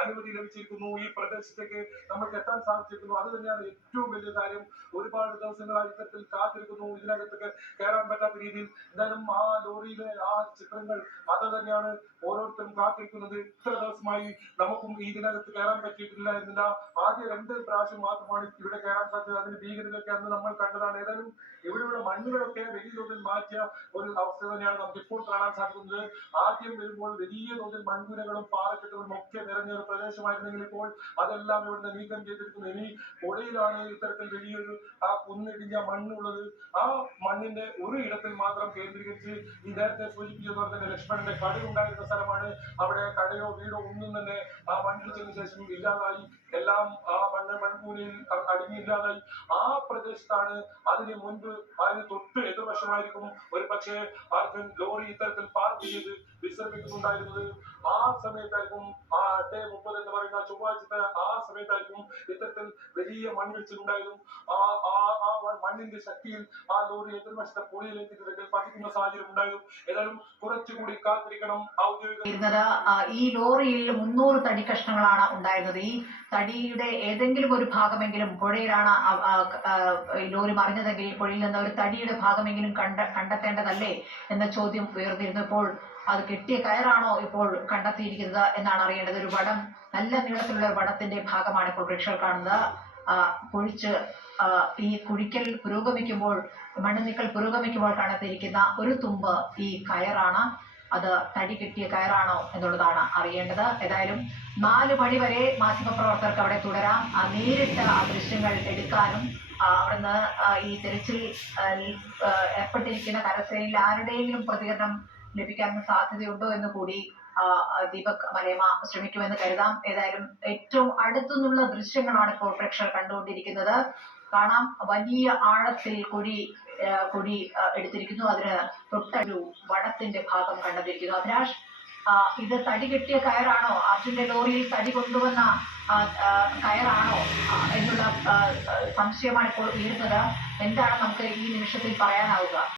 അനുമതി ലഭിച്ചിരിക്കുന്നു. ഈ പ്രദേശത്തേക്ക് നമുക്ക് എത്താൻ സാധിച്ചിരിക്കുന്നു. അത് തന്നെയാണ് ഏറ്റവും വലിയ കാര്യം. ഒരുപാട് ദിവസങ്ങളായി ഇത്തരത്തിൽ കാത്തിരിക്കുന്നു. ഇതിനകത്തേക്ക് കയറാൻ പറ്റാത്ത രീതിയിൽ എന്തായാലും ആ ലോറിയിലെ ആ ചിത്രങ്ങൾ അത് തന്നെയാണ് ഓരോരുത്തരും കാത്തിരിക്കുന്നത്. ഇത്ര ദിവസമായി നമുക്കും ഇതിനകത്ത് കയറാൻ പറ്റിയിട്ടില്ല എന്നില്ല. ആദ്യ രണ്ട് പ്രാവശ്യം മാത്രമാണ് ഇവിടെ കയറാൻ സാധിച്ചത്. അതിന് ഭീകരതയൊക്കെ അന്ന് നമ്മൾ കണ്ടതാണ്. ഏതായാലും ഇവിടെയുള്ള മണ്ണുകളൊക്കെ വലിയ തോതിൽ മാറ്റിയ ഒരു അവസ്ഥ തന്നെയാണ് നമുക്ക് ഇപ്പോൾ കാണാൻ സാധിക്കുന്നത്. ആദ്യം വരുമ്പോൾ വലിയ തോതിൽ മൺകുരകളും പാറക്കെട്ടുകളും ഒക്കെ നിറഞ്ഞ ഒരു പ്രദേശമായിരുന്നെങ്കിൽ ഇപ്പോൾ അതെല്ലാം ഇവിടുന്ന് നീക്കം ചെയ്തിരിക്കുന്നു. ഇനി പുഴയിലാണ് ഇത്തരത്തിൽ വലിയൊരു ആ കുന്നിടിഞ്ഞ മണ്ണുള്ളത്. ആ മണ്ണിന്റെ ഒരു ഇടത്തിൽ മാത്രം കേന്ദ്രീകരിച്ച് ഈ നേരത്തെ സൂചിപ്പിച്ചതുപോലെ തന്നെ ലക്ഷ്മണന്റെ കടയുണ്ടായിരുന്ന സ്ഥലമാണ്. അവിടെ കടയോ വീടോ ഒന്നും തന്നെ ആ മണ്ണിടിച്ചതിന് ശേഷം ഇല്ലാതായി. എല്ലാം ആ മണ്ണ് മൺകൂനയിൽ അടിഞ്ഞില്ലാതായി ആ പ്രദേശത്താണ് അതിന് മുൻപ് അതിന് തൊട്ട് എതിർവശമായിരിക്കും ഒരു പക്ഷേ ലോറി ഇത്തരത്തിൽ പാർക്ക് ചെയ്ത് വിശ്രമിക്കുന്നുണ്ടായിരുന്നത് ആ സമയത്തായിരിക്കും ആ എട്ട് മുപ്പത് എന്ന് പറയുന്ന ചൊവ്വാഴ്ചത്തെ ആ സമയത്തായിരിക്കും ഇത്തരത്തിൽ വലിയ മണ്ണിടിച്ചിലുണ്ടായതും ആ ആ ആ മണ്ണിന്റെ ശക്തിയിൽ ആ ലോറി എതിർവശത്തെ പുഴയിലേക്ക് പതിക്കുന്ന സാഹചര്യം ഉണ്ടായതും ഏതായാലും കുറച്ചുകൂടി കാത്തിരിക്കണം ഔദ്യോഗിക ഈ ലോറിയിൽ മുന്നൂറ് തടി കഷ്ണങ്ങളാണ് ഉണ്ടായിരുന്നത്. ഈ തടിയുടെ ഏതെങ്കിലും ഒരു ഭാഗമെങ്കിലും പുഴയിലാണ് ലോറി മറിഞ്ഞതെങ്കിൽ പുഴയിൽ നിന്ന് ഒരു തടിയുടെ ഭാഗമെങ്കിലും കണ്ട കണ്ടെത്തേണ്ടതല്ലേ എന്ന ചോദ്യം ഉയർന്നിരുന്നപ്പോൾ അത് കെട്ടിയ കയറാണോ ഇപ്പോൾ കണ്ടെത്തിയിരിക്കുന്നത് എന്നാണ് അറിയേണ്ടത്. ഒരു വടം നല്ല നീളത്തിലുള്ള വടത്തിന്റെ ഭാഗമാണ് ഇപ്പോൾ പ്രേക്ഷകർ കാണുന്നത്. കുഴിച്ച് ഈ കുഴിക്കൽ പുരോഗമിക്കുമ്പോൾ മണ്ണ് നീക്കൽ പുരോഗമിക്കുമ്പോൾ കണ്ടെത്തിയിരിക്കുന്ന ഒരു തുമ്പ് ഈ കയറാണ്. അത് തടി കെട്ടിയ കയറാണോ എന്നുള്ളതാണ് അറിയേണ്ടത്. ഏതായാലും നാല് മണി വരെ മാധ്യമപ്രവർത്തകർക്ക് അവിടെ തുടരാം. നേരിട്ട് ആ ദൃശ്യങ്ങൾ എടുക്കാനും അവിടുന്ന് ഈ തെരച്ചിൽ ഏർപ്പെട്ടിരിക്കുന്ന കരസേനയിൽ ആരുടെയെങ്കിലും പ്രതികരണം ലഭിക്കാൻ സാധ്യതയുണ്ടോ എന്ന് കൂടി ദീപക് മലയമ്മ ശ്രമിക്കുമെന്ന് കരുതാം. ഏതായാലും ഏറ്റവും അടുത്തുനിന്നുള്ള ദൃശ്യങ്ങളാണ് ഇപ്പോൾ പ്രേക്ഷകർ കണ്ടുകൊണ്ടിരിക്കുന്നത്. കാണാം. വലിയ ആഴത്തിൽ കുഴി കുഴി എടുത്തിരിക്കുന്നു. അതിന് തൊട്ടൊരു വടത്തിന്റെ ഭാഗം കണ്ടെത്തിയിരിക്കുന്നു. അഭിലാഷ് ഇത് തടി കെട്ടിയ കയറാണോ? അർജുന്റെ ലോറിയിൽ തടി കൊണ്ടുവന്ന കയറാണോ? എന്നുള്ള സംശയമാണ് ഇപ്പോൾ ഉയരുന്നത്. എന്താണ് നമുക്ക് ഈ നിമിഷത്തിൽ പറയാനാവുക?